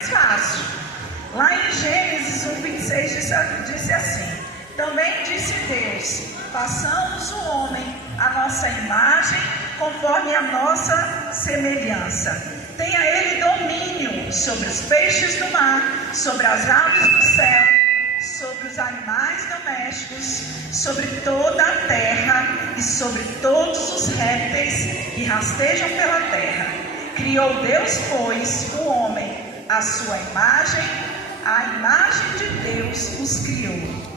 fácil. Lá em Gênesis 1:26 disse assim: também disse Deus: façamos o homem à nossa imagem, conforme a nossa semelhança. Tenha ele domínio sobre os peixes do mar, sobre as aves do céu, sobre os animais domésticos, sobre toda a terra e sobre todos os répteis que rastejam pela terra. Criou Deus, pois, o homem à sua imagem, a imagem de Deus os criou.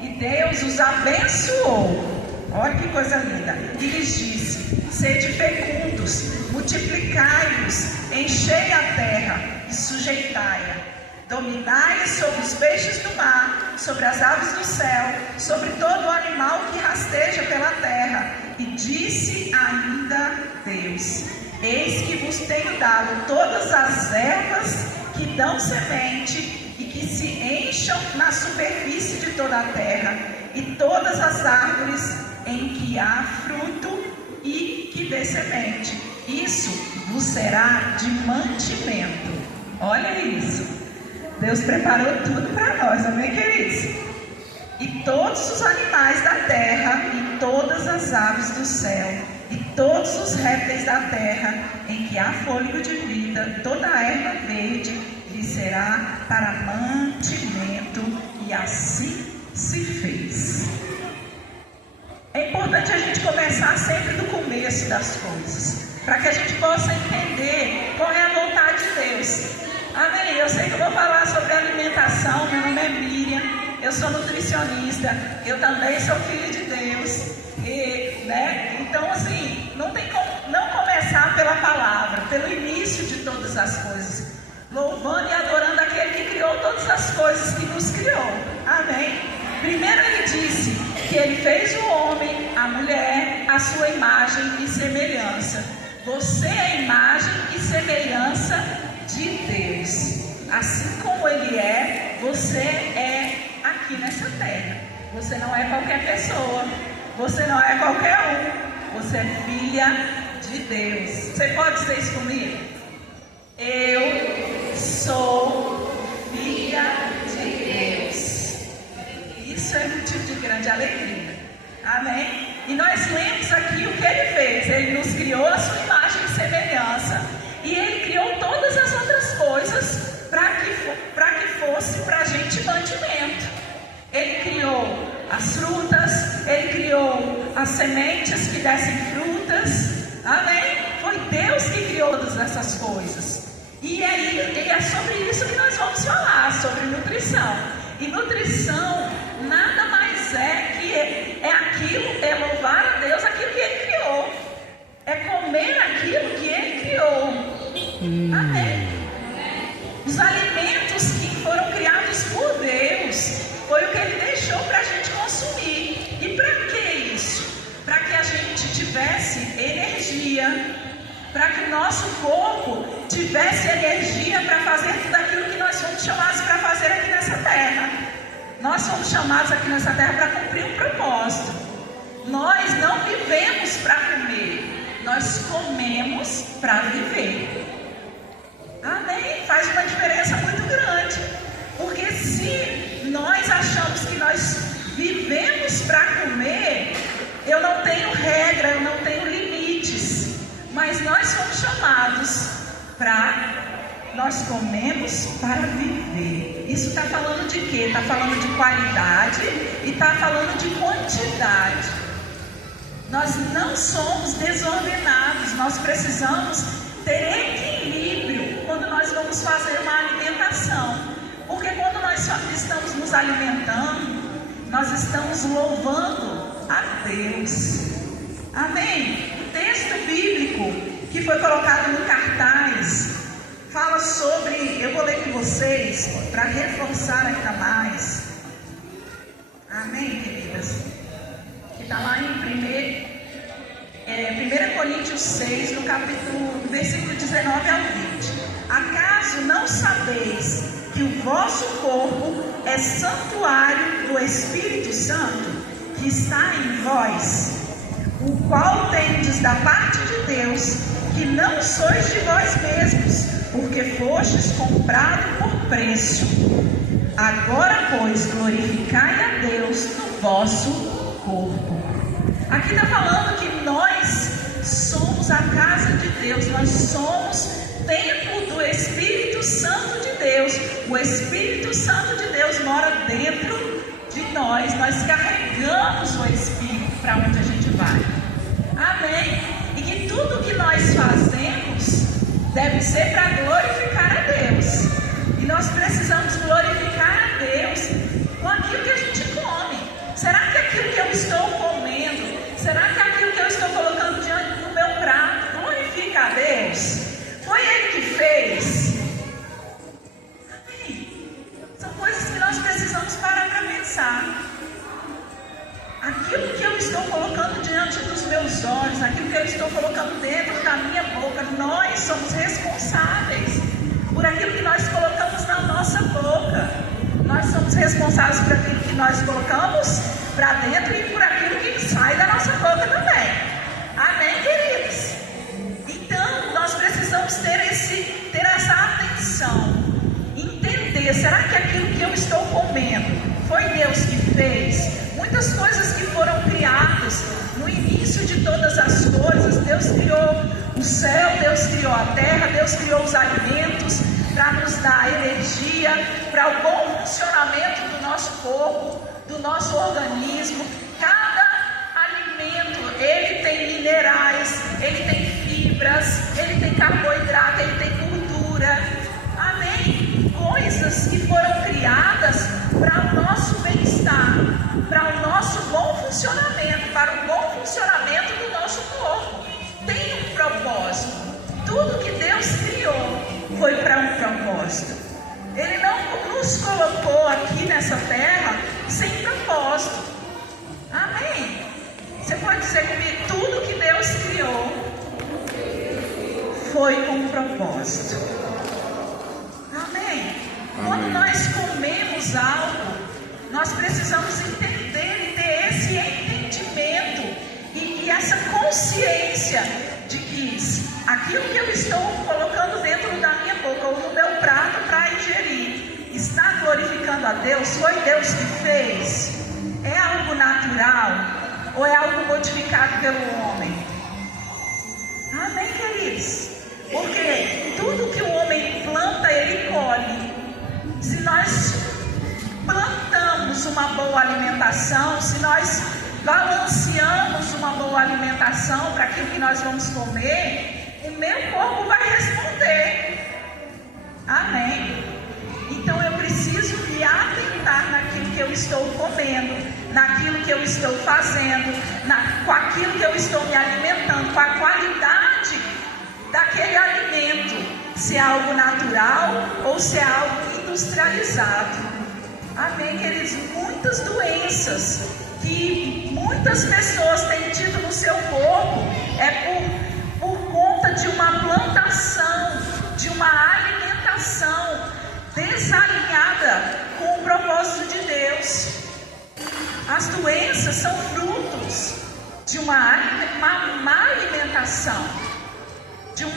E Deus os abençoou. Olha que coisa linda. E lhes disse: sede fecundos, multiplicai-vos, enchei a terra e sujeitai-a. Dominai sobre os peixes do mar, sobre as aves do céu, sobre todo o animal que rasteja pela terra. E disse ainda Deus: eis que vos tenho dado todas as ervas que dão semente e que se encham na superfície de toda a terra, e todas as árvores em que há fruto e que dê semente. Isso vos será de mantimento. Olha isso. Deus preparou tudo para nós, amém, queridos? E todos os animais da terra, e todas as aves do céu, e todos os répteis da terra, em que há fôlego de vida, toda a erva verde, lhe será para mantimento, e assim se fez. É importante a gente começar sempre do começo das coisas, para que a gente possa entender qual é a vontade de Deus. Amém? Eu sei que eu vou falar sobre alimentação. Meu nome é Miriam, eu sou nutricionista, eu também sou filha de Deus. Então, assim, não tem como não começar pela palavra, pelo início de todas as coisas, louvando e adorando aquele que criou todas as coisas, que nos criou. Amém? Primeiro ele disse que ele fez o homem, a mulher, a sua imagem e semelhança. Você é a imagem e semelhança de Deus. Assim como ele é, você é aqui nessa terra. Você não é qualquer pessoa, você não é qualquer um, você é filha de Deus. Você pode dizer isso comigo? Eu sou filha de Deus. Isso é motivo de grande alegria. Amém? E nós lemos aqui o que ele fez. Ele nos criou a sua imagem e semelhança. E ele criou todas as outras coisas para que fosse para a gente mantimento. Ele criou as frutas, ele criou as sementes que dessem frutas. Amém? Foi Deus que criou todas essas coisas. E é sobre isso que nós vamos falar, sobre nutrição. E nutrição nada mais é louvar a Deus aquilo que ele criou. É comer aquilo que ele criou. Amém? Os alimentos que foram criados por Deus foi o que ele deixou para a gente consumir. E para que isso? Para que a gente tivesse energia, para que o nosso corpo tivesse energia para fazer tudo aquilo que nós fomos chamados para fazer aqui nessa terra. Nós fomos chamados aqui nessa terra para cumprir um propósito. Nós não vivemos para comer, nós comemos para viver. Amém? Faz uma diferença muito grande. Porque se nós achamos que nós vivemos para comer, eu não tenho regra, eu não tenho limites. Mas nós fomos chamados nós comemos para viver. Isso está falando de quê? Está falando de qualidade e está falando de quantidade. Nós não somos desordenados, nós precisamos ter equilíbrio quando nós vamos fazer uma alimentação. Porque quando nós estamos nos alimentando, nós estamos louvando a Deus. Amém? O texto bíblico que foi colocado no cartaz fala sobre, eu vou ler com vocês para reforçar ainda mais. Amém, queridas? Que está lá em 1 Coríntios 6, no versículo 19 ao 20. Acaso não sabeis que o vosso corpo é santuário do Espírito Santo, que está em vós, o qual tendes da parte de Deus, que não sois de vós mesmos, porque fostes comprado por preço. Agora, pois, glorificai a Deus no vosso corpo. Aqui está falando que nós somos a casa de Deus, nós somos templo do Espírito Santo de Deus. O Espírito Santo de Deus mora dentro de nós carregamos o Espírito para onde a gente vai. Amém? E que tudo que nós fazemos deve ser para glorificar a Deus. E nós precisamos glorificar a Deus com aquilo que a gente come. Será que aquilo que eu estou comendo, será que aquilo que eu estou colocando diante do meu prato glorifica a Deus? Foi Ele que fez? Amém? São coisas que nós precisamos parar para pensar. Aquilo que eu estou colocando diante dos meus olhos, aquilo que eu estou colocando dentro da minha boca, nós somos responsáveis por aquilo que nós colocamos na nossa boca. Nós somos responsáveis por aquilo que nós colocamos para dentro e por aquilo que sai da nossa boca também. Amém, queridos? Então, nós precisamos ter essa atenção, entender, será que aquilo que eu estou comendo foi Deus que fez? Muitas coisas que foram criadas no início de todas as coisas, Deus criou o céu, Deus criou a terra, Deus criou os alimentos para nos dar energia, para o bom funcionamento do nosso corpo, do nosso organismo. Cada alimento, ele tem minerais, ele tem fibras, ele tem carboidrato, ele tem gordura. Amém? Coisas que foram criadas para o nosso bem-estar, para o nosso bom funcionamento, para o bom funcionamento do nosso corpo. Tem um propósito. Tudo que Deus criou foi para um propósito. Ele não nos colocou aqui nessa terra sem propósito. Amém? Você pode dizer comigo, tudo que Deus criou foi com um propósito. Amém? Quando nós comemos algo, nós precisamos entender e ter esse entendimento e essa consciência de que aquilo que eu estou colocando dentro da minha boca ou no meu prato para ingerir está glorificando a Deus? Foi Deus que fez? É algo natural ou é algo modificado pelo homem? Amém, queridos? Porque tudo que o homem planta, ele colhe. Se nós plantamos uma boa alimentação, se nós balanceamos uma boa alimentação para aquilo que nós vamos comer, o meu corpo vai responder. Amém? Então eu preciso me atentar naquilo que eu estou comendo, naquilo que eu estou fazendo, com aquilo que eu estou me alimentando, com a qualidade daquele alimento, se é algo natural ou se é algo industrializado. Amém, queridos? Muitas doenças que muitas pessoas têm tido no seu corpo é por conta de uma plantação, de uma alimentação desalinhada com o propósito de Deus. As doenças são frutos de uma má alimentação, de um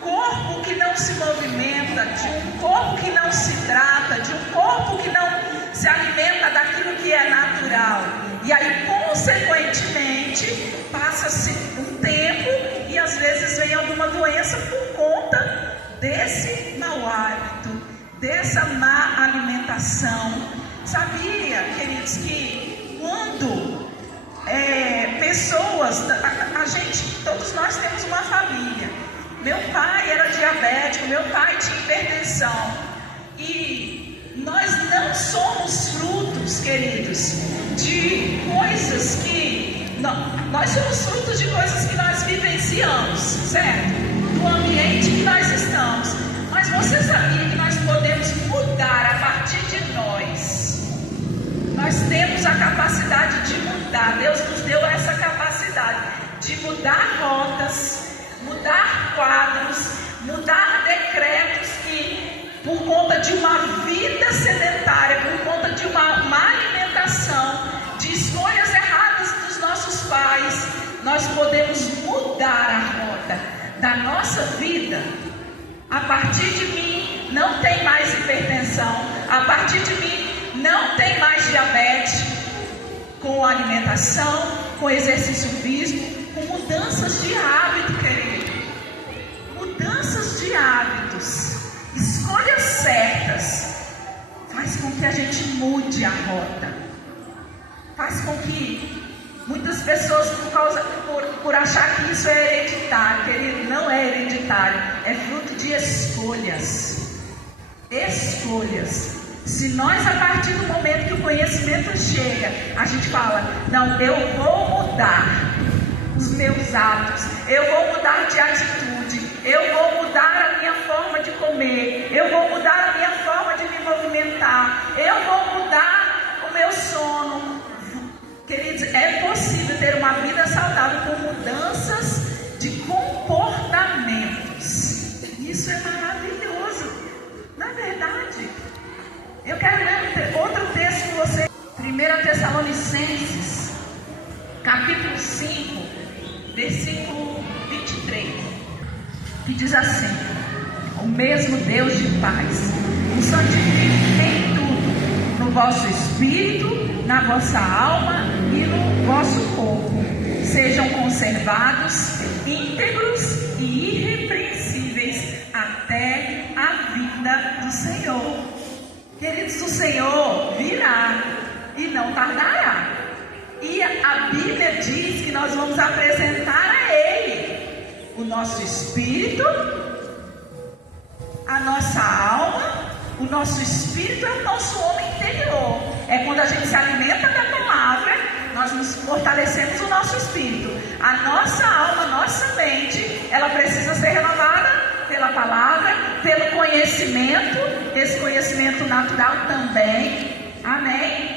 corpo que não se movimenta, de um corpo que não se trata, de um corpo que não se alimenta daquilo que é natural. E aí, consequentemente, passa-se um tempo e às vezes vem alguma doença por conta desse mau hábito, dessa má alimentação. Sabia, queridos, que quando pessoas, todos nós temos uma família. Meu pai era diabético, meu pai tinha hipertensão. E nós não somos frutos, queridos, de coisas que... nós somos frutos de coisas que nós vivenciamos, certo? Do ambiente que nós estamos. Mas você sabia que nós podemos mudar a partir de nós? Nós temos a capacidade de mudar. Deus nos deu essa capacidade de mudar rotas, mudar quadros, mudar decretos que, por conta de uma vida sedentária, por conta de uma má alimentação, de escolhas erradas dos nossos pais, nós podemos mudar a rota. da nossa vida, a partir de mim não tem mais hipertensão, a partir de mim não tem mais diabetes, com alimentação, com exercício físico, com mudanças de hábito, querido. Mudanças de hábitos, escolhas certas, faz com que a gente mude a rota. Faz com que muitas pessoas, por achar que isso é hereditário, querido, não é hereditário, é fruto de escolhas. Escolhas. Se nós, a partir do momento que o conhecimento chega, a gente fala, não, eu vou mudar os meus hábitos, eu vou mudar de atitude, eu vou mudar a minha forma de comer, eu vou mudar a minha forma de me movimentar, eu vou mudar o meu sono. Queridos, é possível ter uma vida saudável com mudanças de comportamentos. Isso é maravilhoso. Na verdade, eu quero ler outro texto com você. 1 Tessalonicenses, capítulo 5, versículo 23, que diz assim: o mesmo Deus de paz o santifique em tudo, no vosso espírito, na vossa alma e no vosso corpo, sejam conservados íntegros e irrepreensíveis até a vinda do Senhor. Queridos, o Senhor virá e não tardará. E a Bíblia diz que nós vamos apresentar a Ele o nosso espírito, a nossa alma. O nosso espírito é o nosso homem interior. É quando a gente se alimenta da palavra, nós nos fortalecemos o nosso espírito. A nossa alma, a nossa mente, ela precisa ser renovada pela palavra, pelo conhecimento, esse conhecimento natural também. Amém?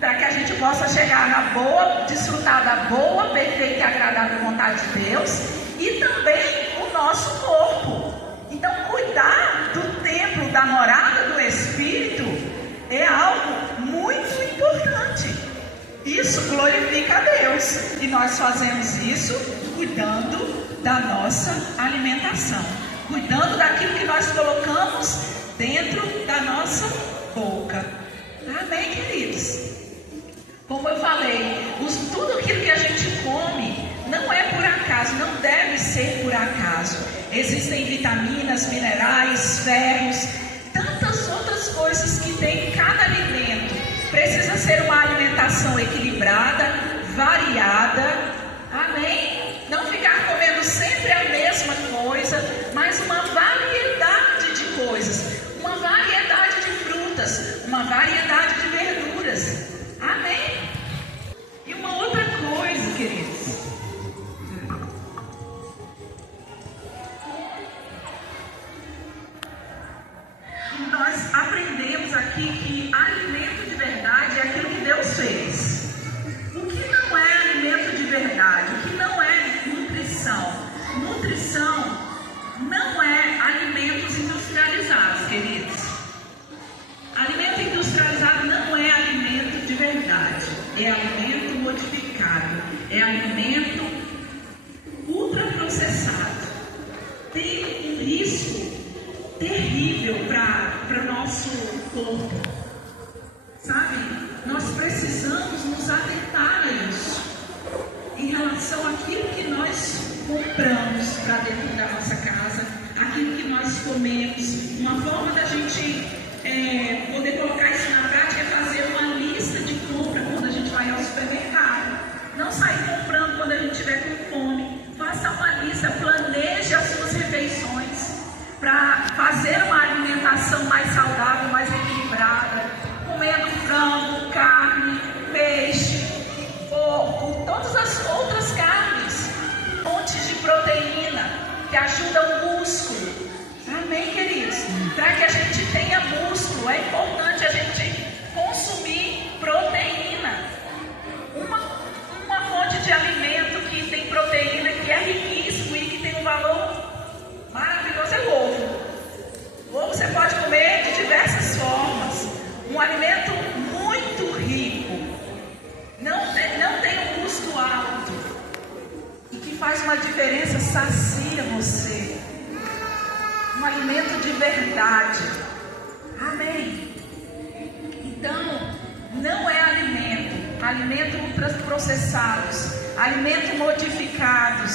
Para que a gente possa chegar na boa, desfrutar da boa, perfeita e agradável vontade de Deus. E também o nosso corpo. Então, cuidar do templo, da morada do Espírito, é algo muito importante. Isso glorifica a Deus. E nós fazemos isso cuidando da nossa alimentação, cuidando daquilo que nós colocamos dentro da nossa boca. Amém, queridos? Como eu falei, tudo aquilo que a gente come não é por acaso, não deve ser por acaso. Existem vitaminas, minerais, ferros, tantas outras coisas que tem em cada alimento. Precisa ser uma alimentação equilibrada, variada. Amém? Não ficar comendo sempre a mesma coisa, mas uma variedade de coisas, uma variedade de frutas, uma variedade de verduras. Amém? E uma outra coisa, queridos. Nós aprendemos aqui que alimento de verdade é aquilo que Deus fez. O que não é alimento de verdade? O que não é nutrição? Nutrição não é alimentos industrializados, queridos. Alimento industrializado não é alimento de verdade. É alimento modificado. É alimento ultraprocessado. Tem um risco terrível para o nosso corpo, sabe? Nós precisamos nos atentar a isso, em relação àquilo que nós compramos para dentro da nossa casa, aquilo que nós comemos. Uma forma da gente poder colocar isso na prática é fazer uma lista de compra quando a gente vai ao supermercado. Não sair comprando quando a gente estiver com fome. Faça uma lista, planeje as suas refeições, para fazer uma alimentação mais saudável, mais equilibrada, comendo frango, carne, peixe, porco, todas as outras carnes, fontes de proteína que ajudam o músculo. Amém, queridos? Para que a gente tenha músculo, é importante a gente consumir proteína. Uma fonte de alimento que tem proteína, que é riquíssimo e que tem um valor maravilhoso, é o ovo. O ovo você pode comer de diversas formas. Um alimento muito rico. Não tem um custo alto. E que faz uma diferença, sacia você. alimento de verdade. Amém? Então, não é alimento ultraprocessados, alimentos modificados,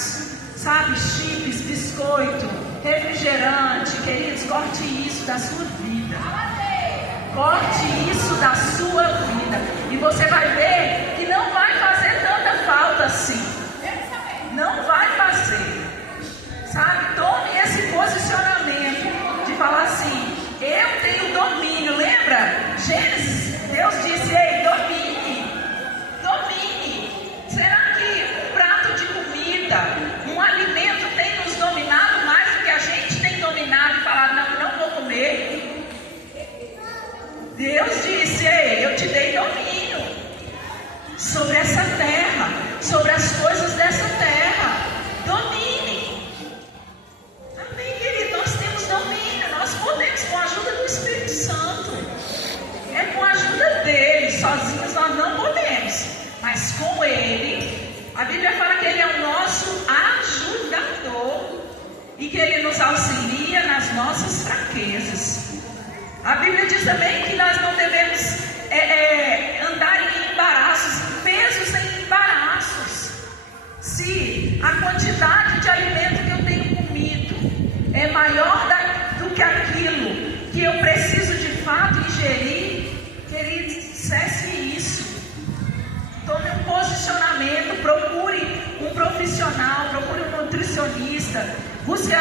sabe, chips, biscoito, refrigerante. Queridos, corte isso da sua vida. Corte isso da sua vida. E você vai ver que não vai fazer tanta falta assim. Não vai fazer. Sabe, tome esse posicionamento de falar assim: eu tenho domínio. Lembra? Gênesis, Deus disse: ei, domine. Será que um prato de comida, um alimento tem nos dominado mais do que a gente tem dominado e falado: não vou comer? Deus disse: ei, eu te dei domínio sobre essa terra, sobre as coisas dessa terra. Domine. Amém, querido? Nós temos domínio, nós podemos, com a ajuda do Espírito Santo. É com a ajuda dele, sozinhos nós não podemos, mas com ele. A Bíblia fala que ele é o nosso ajudador e que ele nos auxilia nas nossas fraquezas. A Bíblia diz também que nós não devemos andar em embaraços, pesos em embaraços. Se a quantidade de alimento que eu tenho comido é maior do que aquilo que eu preciso de fato ingerir, querido, cesse isso. Tome um posicionamento, procure um profissional, procure um nutricionista, busque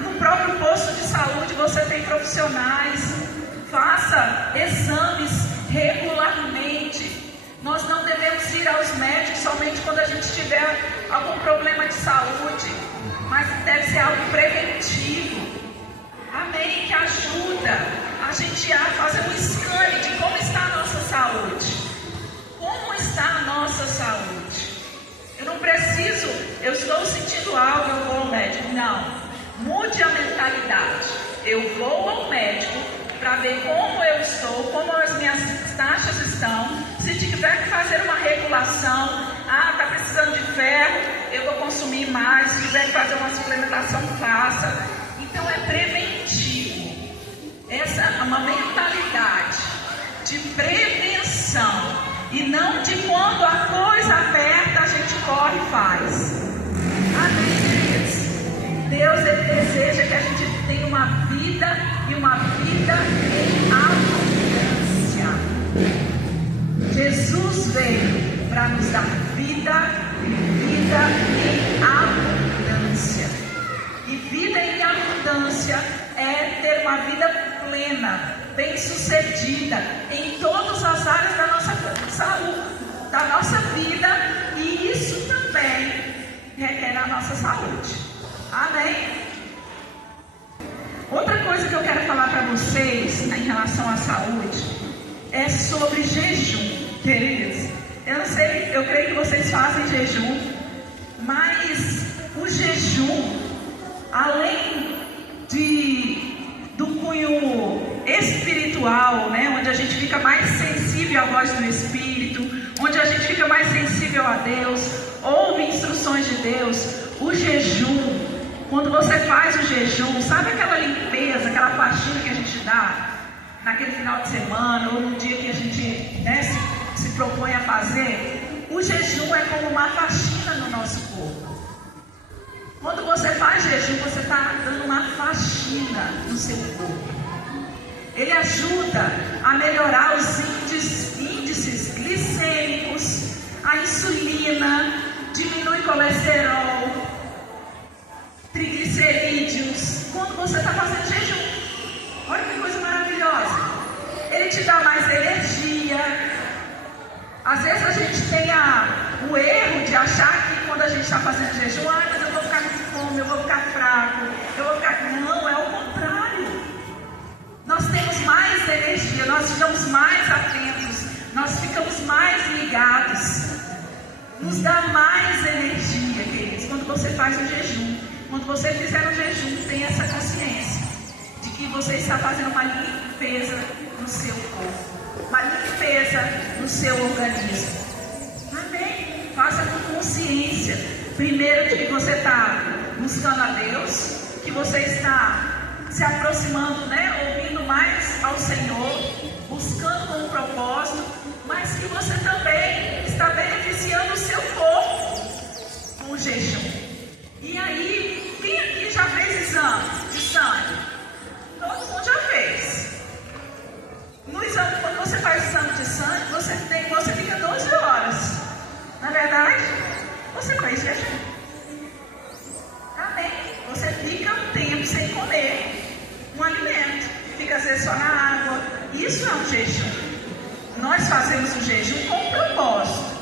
no próprio posto de saúde, você tem profissionais, faça exames regularmente. Nós não devemos ir aos médicos somente quando a gente tiver algum problema de saúde, mas deve ser algo preventivo. Amém? Que ajuda a gente a fazer um scan de como está a nossa saúde. Como está a nossa saúde? Eu não preciso, eu estou sentindo algo, eu vou ao médico. Não, mude a mentalidade. Eu vou ao médico para ver como eu estou, como as minhas taxas estão. Se tiver que fazer uma regulação, está precisando de ferro, eu vou consumir mais. Se tiver que fazer uma suplementação, faça. Então é preventivo. Essa é uma mentalidade de prevenção. E não de quando a coisa aperta, a gente corre e faz. Amém, queridos? Deus, ele deseja que a gente tenha uma vida e uma vida em abundância. Jesus veio para nos dar vida e vida em abundância. E vida em abundância é ter uma vida plena, bem-sucedida em todas as áreas da nossa saúde, da nossa vida, e isso também requer a nossa saúde. Amém? Outra coisa que eu quero falar para vocês em relação à saúde é sobre jejum, queridos. Eu não sei, eu creio que vocês fazem jejum, mas o jejum, além do cunho espiritual, né, onde a gente fica mais sensível à voz do Espírito, onde a gente fica mais sensível a Deus, ouve instruções de Deus, o jejum, quando você faz o jejum, sabe aquela limpeza, aquela faxina que a gente dá naquele final de semana, ou no dia que a gente, né, se propõe a fazer? O jejum é como uma faxina no nosso corpo. Quando você faz jejum, você está dando uma faxina no seu corpo. Ele ajuda a melhorar os índices glicêmicos, a insulina, diminui colesterol, triglicerídeos. Quando você está fazendo jejum, olha que coisa maravilhosa. Ele te dá mais energia. Às vezes a gente tem o erro de achar que quando a gente está fazendo jejum, mas eu vou ficar com fome, eu vou ficar fraco, eu vou ficar... Não, é o contrário. Nós temos mais energia, nós ficamos mais atentos, nós ficamos mais ligados. Nos dá mais energia, queridos, quando você faz o jejum. Quando você fizer o jejum, tenha essa consciência de que você está fazendo uma limpeza no seu corpo, uma limpeza no seu organismo. Amém? Faça com consciência. Primeiro, de que você está buscando a Deus, que você está se aproximando, né? Ouvindo mais ao Senhor, buscando com um propósito, mas que você também está beneficiando o seu corpo com o jejum. E aí, quem aqui já fez exame de sangue? Todo mundo já fez. No exame, quando você faz exame de sangue, você fica 12 horas. Na verdade, você faz jejum. Amém? Você fica um tempo sem comer um alimento. Fica às vezes só na água. Isso é um jejum. Nós fazemos o jejum com um propósito.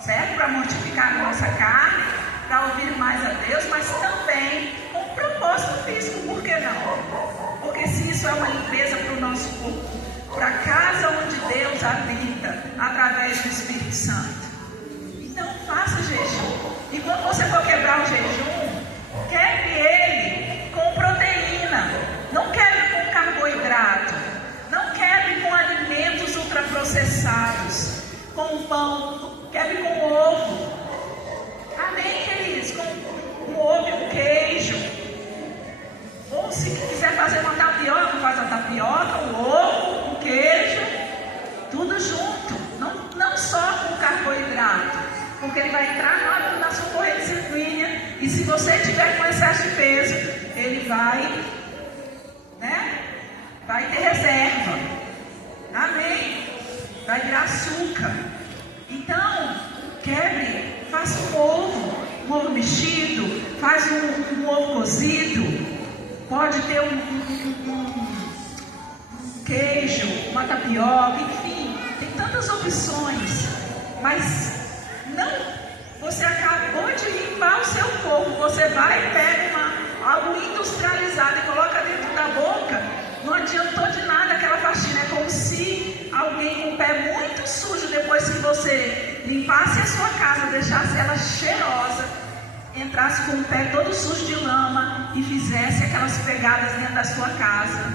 Certo? Para mortificar a nossa carne, para ouvir mais a Deus, mas também com um propósito físico. Por que não? Porque se isso é uma limpeza para o nosso corpo, para a casa onde Deus habita, através do Espírito Santo. Então faça jejum. E quando você for quebrar o jejum, quebre ele com proteína. Não quebre com carboidrato. Não quebre com alimentos ultraprocessados. Com pão. Quebre com ovo. Amém, queridos? Com ovo e um queijo. Ou se quiser fazer uma tapioca, faz a tapioca, o ovo, o queijo. Tudo junto. Não só com carboidrato. Porque ele vai entrar na sua corrente sanguínea. E se você tiver com excesso de peso, ele vai ter reserva. Amém? Vai virar açúcar. Então, quebre, faça um ovo mexido, faz um ovo cozido. Pode ter um queijo, uma tapioca, enfim, tem tantas opções. Mas não, você acabou de limpar o seu corpo, você vai e pega algo industrializado e coloca dentro da boca, não adiantou de nada aquela faxina. É como se alguém com o pé muito sujo, depois que você limpasse a sua casa, deixasse ela cheirosa, entrasse com o pé todo sujo de lama e fizesse aquelas pegadas dentro da sua casa.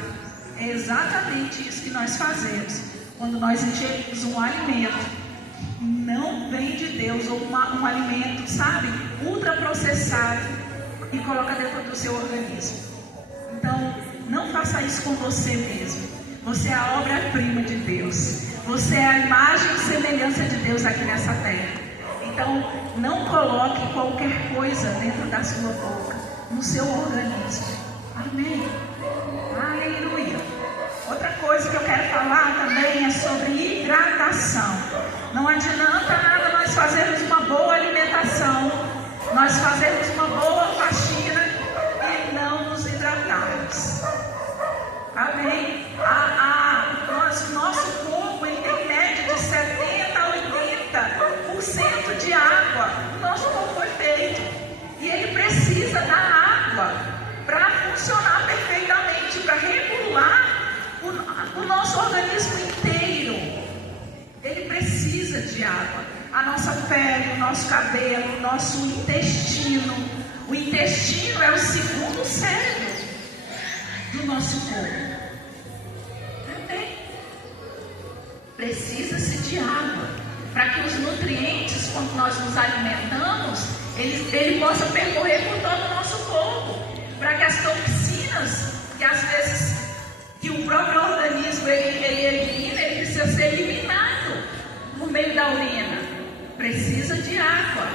É exatamente isso que nós fazemos quando nós ingerimos um alimento não vem de Deus, ou um alimento, sabe, ultraprocessado, e coloca dentro do seu organismo. Então, não faça isso com você mesmo. Você é a obra-prima de Deus. Você é a imagem e semelhança de Deus aqui nessa terra. Então, não coloque qualquer coisa dentro da sua boca, no seu organismo. Amém? Aleluia. Outra coisa que eu quero falar também é sobre hidratação. Não adianta nada nós fazermos uma boa alimentação, nós fazermos uma boa faxina e não nos hidratarmos. Amém? O nosso corpo ele tem média de 70% a 80% de água. O nosso corpo foi feito e ele precisa da água para funcionar perfeitamente, para regular o nosso organismo inteiro. Ele precisa de água. A nossa pele, o nosso cabelo, o nosso intestino. O intestino é o segundo cérebro do nosso corpo. Amém? Precisa-se de água para que os nutrientes, quando nós nos alimentamos, ele possa percorrer por todo o nosso corpo, para que as toxinas, que às vezes que o próprio organismo ele elimina, ele precisa ser eliminado por meio da urina. Precisa de água.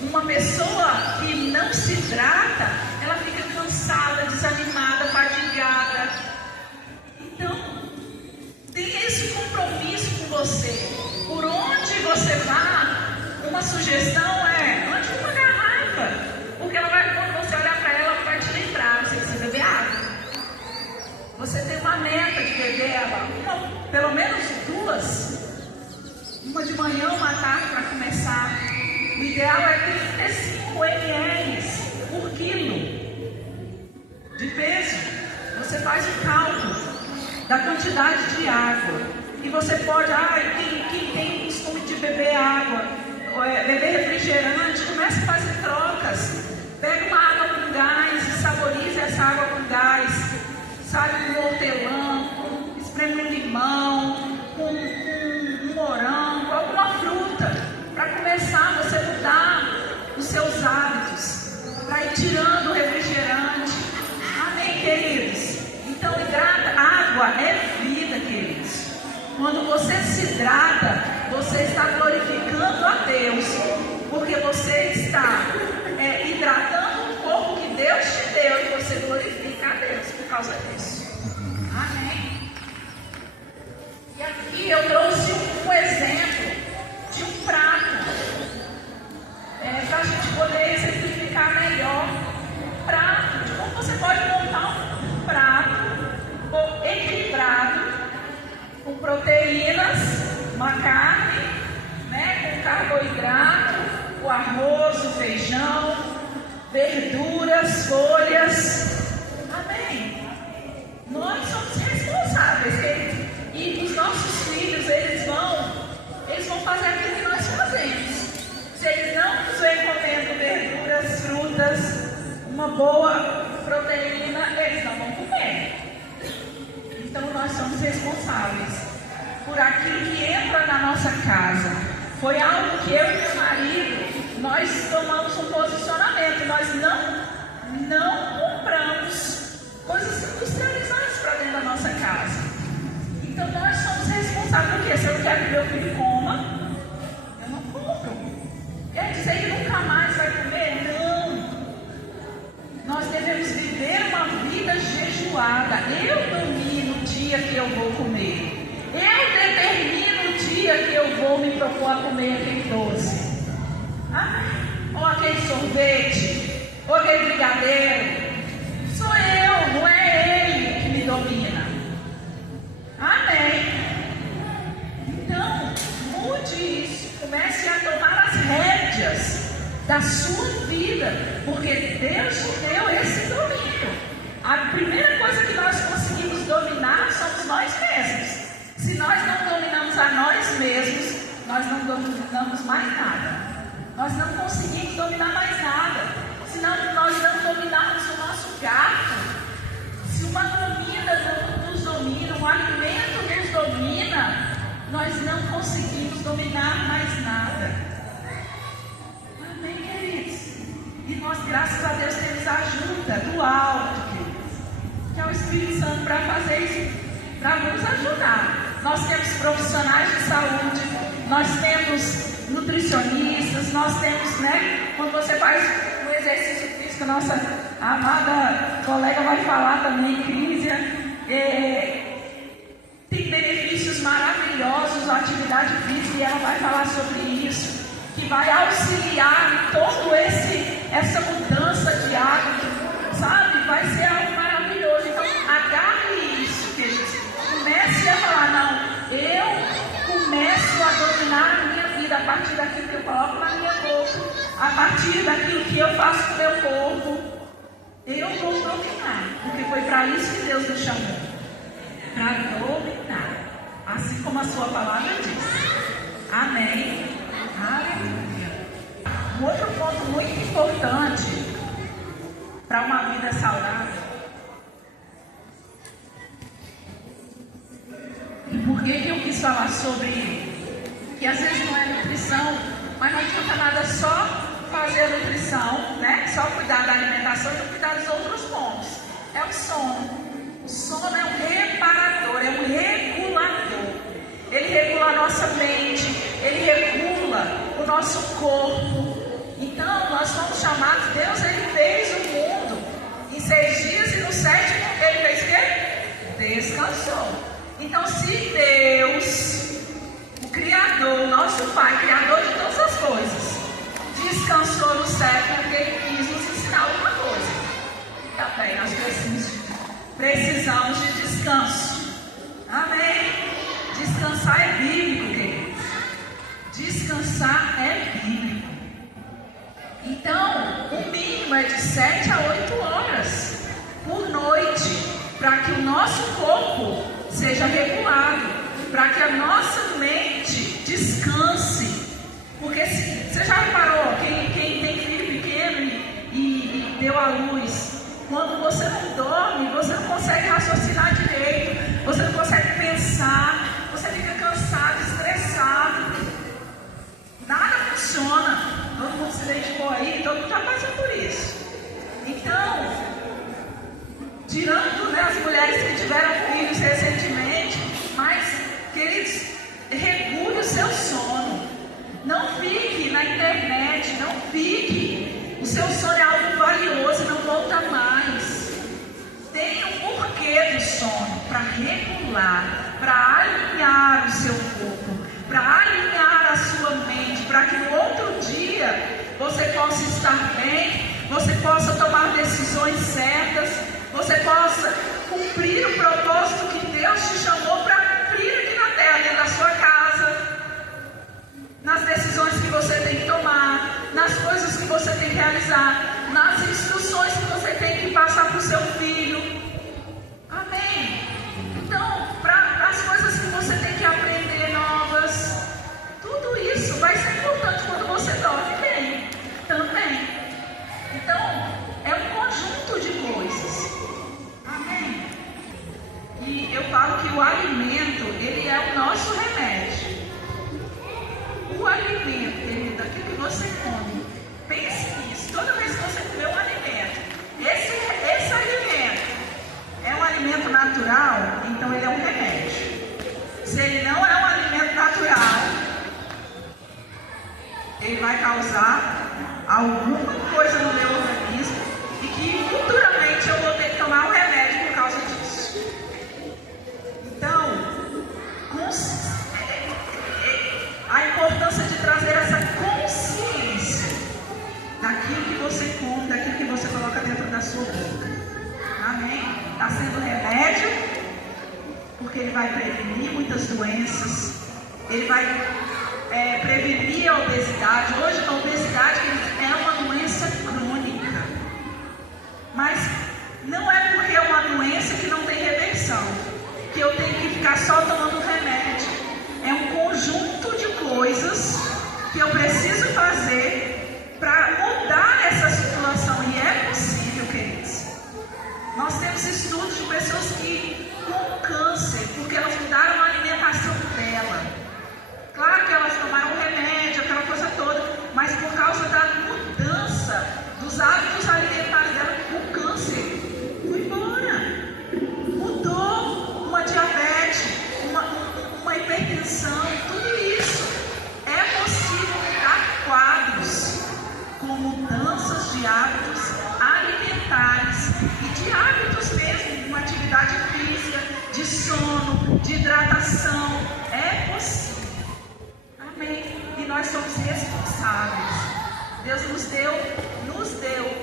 Uma pessoa que não se hidrata, ela fica cansada, desanimada, fadigada. Então, tenha esse compromisso com você. Por onde você vá, uma sugestão é, ande com uma garrafa. Porque quando você olhar para ela, ela vai te lembrar, você precisa beber água. Você tem uma meta de beber ela, pelo menos 2. Uma de manhã, uma à tarde para começar. O ideal é 35 ml por quilo de peso. Você faz o cálculo da quantidade de água. E você pode, quem tem o costume de beber água, beber refrigerante, comece a fazer trocas. Pega uma água com gás e saborize essa água com gás. Sabe, com hortelã, espreme um limão, com um morango, alguma fruta, para começar você mudar os seus hábitos, para ir tirando o refrigerante. Amém? queridos? Então, água é vida, queridos. Quando você se hidrata, você está glorificando a Deus, porque você está hidratando o corpo que Deus te deu e você glorifica a Deus por causa disso. Amém? E aqui eu trouxe um exemplo de um prato, para a gente poder exemplificar melhor um prato, de como você pode montar um prato equilibrado, com proteínas, uma carne, com carboidrato, o arroz, o feijão, verduras, folhas. Amém? Nós somos responsáveis, queridos. E os nossos filhos, eles vão fazer aquilo que nós fazemos. Se eles não nos vêm comendo verduras, frutas, uma boa proteína, eles não vão comer. Então nós somos responsáveis por aquilo que entra na nossa casa. Foi algo que eu e meu marido, nós tomamos um posicionamento. Nós não compramos coisas industrializadas para dentro da nossa casa. Então nós somos responsáveis. Porque se eu quero que meu filho coma, eu não compro. Quer dizer que nunca mais vai comer? Não. Nós devemos viver uma vida jejuada. Eu domino o dia que eu vou comer. Eu determino o dia que eu vou me propor a comer aquele doce. Ou aquele sorvete, ou aquele brigadeiro. Sou eu, não é ele que me domina. Amém? Então, mude isso. Comece a tomar as rédeas da sua vida, porque Deus te deu esse domínio. A primeira coisa que nós conseguimos dominar somos nós mesmos. Se nós não dominamos a nós mesmos, nós não dominamos mais nada. Nós não conseguimos dominar mais nada. Se nós não dominarmos o nosso garfo, se uma comida nos domina, um alimento nos domina, nós não conseguimos dominar mais nada. Amém, queridos? E nós, graças a Deus, temos a ajuda do alto, queridos, que é o Espírito Santo para fazer isso, para nos ajudar. Nós temos profissionais de saúde, nós temos nutricionistas, nós temos, quando você faz um exercício físico, nossa amada colega vai falar também, Crísia, tem benefícios maravilhosos a atividade física, e ela vai falar sobre isso, que vai auxiliar em toda essa mudança de hábito, sabe? Vai ser algo maravilhoso. Então, agarre isso, queridos. Comece a falar, não, eu começo a dominar a minha vida a partir daquilo que eu coloco na minha boca, a partir daquilo que eu faço com o meu corpo. Eu vou dominar, porque foi para isso que Deus nos chamou, para dominar, assim como a sua palavra diz. Amém? Aleluia. Um outro ponto muito importante para uma vida saudável. E por que eu quis falar sobre que às vezes não é nutrição, mas não adianta nada só fazer a nutrição, só cuidar da alimentação e não cuidar dos outros pontos. É o sono. O sono é um reparador, é um regulador. Ele regula a nossa mente, ele regula o nosso corpo. Então, nós somos chamados, Deus, ele fez o mundo em 6 dias e no 7º, ele fez o quê? Descansou. Então, se Deus, o Criador, o nosso Pai, Criador de todas as coisas, descansou no 7º, porque ele quis nos ensinar alguma coisa. Também nós precisamos de descanso. Amém? Descansar é bíblico, queridos. Descansar é bíblico. Então, o mínimo é de 7 a 8 horas por noite, para que o nosso corpo seja regulado, para que a nossa mente descanse. Porque você já reparou, quem tem filho pequeno e deu à luz, quando você não dorme, você não consegue raciocinar direito, você não consegue pensar, você fica cansado, estressado, nada funciona. Todo mundo se dedicou aí, todo mundo já passou por isso. Então, tirando do sono, para regular, para alinhar o seu corpo, para alinhar a sua mente, para que no outro dia você possa estar bem, você possa tomar decisões certas, você possa cumprir o propósito que Deus te chamou para cumprir aqui na terra, dentro da sua casa, nas decisões que você tem que tomar, nas coisas que você tem que realizar, nas instruções que você tem que passar para o seu filho. Amém? Então, para as coisas que você tem que aprender novas, tudo isso vai ser importante quando você dorme bem também. Então, é um conjunto de coisas. Amém? E eu falo que o alimento, ele é o nosso remédio. O alimento, querido, aquilo que você come, pense nisso. Toda vez que você comer um alimento, esse alimento é um alimento natural, então ele é um remédio. Se ele não é um alimento natural, ele vai causar alguma coisa no meu organismo e que futuramente eu vou ter que tomar um remédio por causa disso. Então, a importância de trazer essa consciência daquilo que você come, daquilo que você coloca dentro da sua boca. Amém? Está sendo remédio, porque ele vai prevenir muitas doenças, ele vai prevenir a obesidade. Hoje a obesidade é uma doença crônica, mas não é porque é uma doença que não tem reversão, que eu tenho que ficar só tomando remédio. É um conjunto de coisas que eu preciso fazer para mudar essa situação, e é possível, queridos. Nós temos estudos de pessoas que com câncer, porque elas mudaram a alimentação dela. Claro que elas tomaram remédio, aquela coisa toda, mas por causa da mudança dos hábitos alimentares dela, o câncer foi embora. Mudou. Uma diabetes, uma hipertensão, tudo isso. É possível mudar quadros com mudanças de hábitos alimentares e de hábitos mesmo, uma atividade física, de sono, de hidratação. É possível. Amém? E nós somos responsáveis. Deus nos deu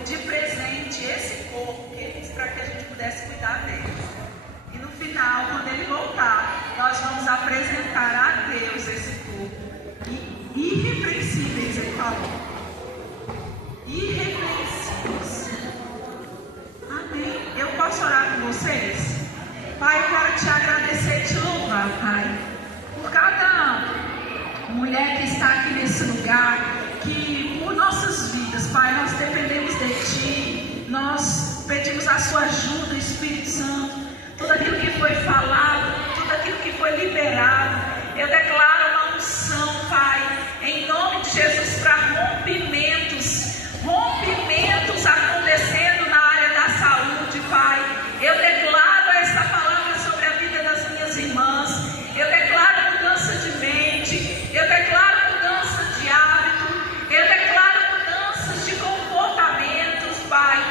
de presente esse corpo, queridos, para que a gente pudesse cuidar dele. E no final, quando ele voltar, nós vamos apresentar a Deus esse corpo. Irrepreensíveis, ele falou. Irrepreensíveis. Amém? Eu posso orar com vocês? Pai, eu quero te agradecer e te louvar, Pai, por cada mulher que está aqui nesse lugar, que por nossas vidas, Pai, nós dependemos de Ti, nós pedimos a Sua ajuda, Espírito Santo, tudo aquilo que foi falado, tudo aquilo que foi liberado, eu declaro uma unção, Pai, em nome de Jesus, para rompimentos acontecendo na área da saúde, Pai. Eu declaro essa palavra sobre a vida das minhas irmãs, eu declaro mudança de mente, eu declaro mudança de hábito, eu declaro mudanças de comportamentos, Pai,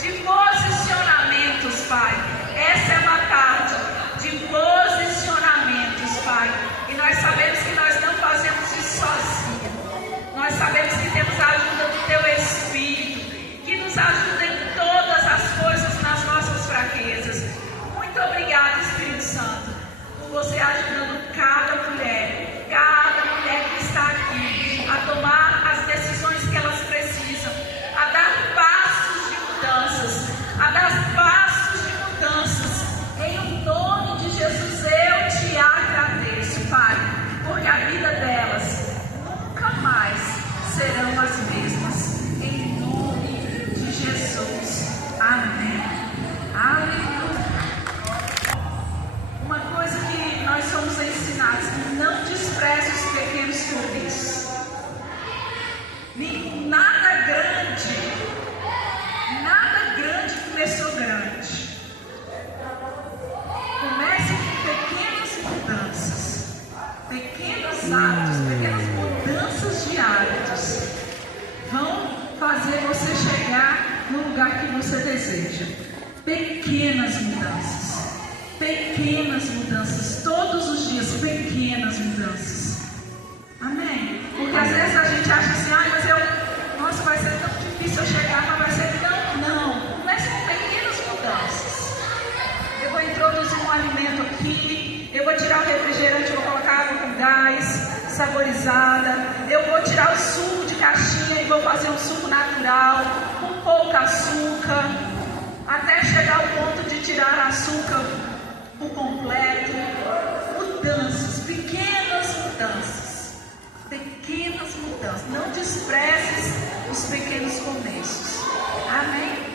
de posicionamentos, Pai. Essa é uma tarde de posicionamentos, Pai. E nós sabemos que nós não fazemos isso sozinhos. Nós sabemos que temos a ajuda do Teu Espírito, que nos ajuda em todas as coisas, nas nossas fraquezas. Muito obrigada, Espírito Santo, por você ajudando cada mulher que está aqui a tomar as decisões que elas precisam, a dar passos de mudanças, a dar passos de mudanças. Em nome de Jesus, eu te agradeço, Pai, porque a vida delas nunca mais serão as mesmas. Em nome de Jesus. Amém. Aleluia. Uma coisa que nós somos ensinados: não despreze os pequenos começos. Nada grande começou grande. Comece com pequenas mudanças, pequenos hábitos, pequenas mudanças de hábitos vão fazer você chegar no lugar que você deseja. Pequenas mudanças. Pequenas mudanças, todos os dias, pequenas mudanças. Amém? Porque às vezes a gente acha assim, mas nossa, vai ser tão difícil eu chegar, mas vai ser tão... Não, comece com pequenas mudanças. Eu vou introduzir um alimento aqui, eu vou tirar o refrigerante, vou colocar água com gás, saborizada, eu vou tirar o suco de caixinha e vou fazer um suco natural, com pouco açúcar, até chegar ao ponto de tirar açúcar por completo. Mudanças, pequenas mudanças, pequenas mudanças. Não desprezes os pequenos começos. Amém?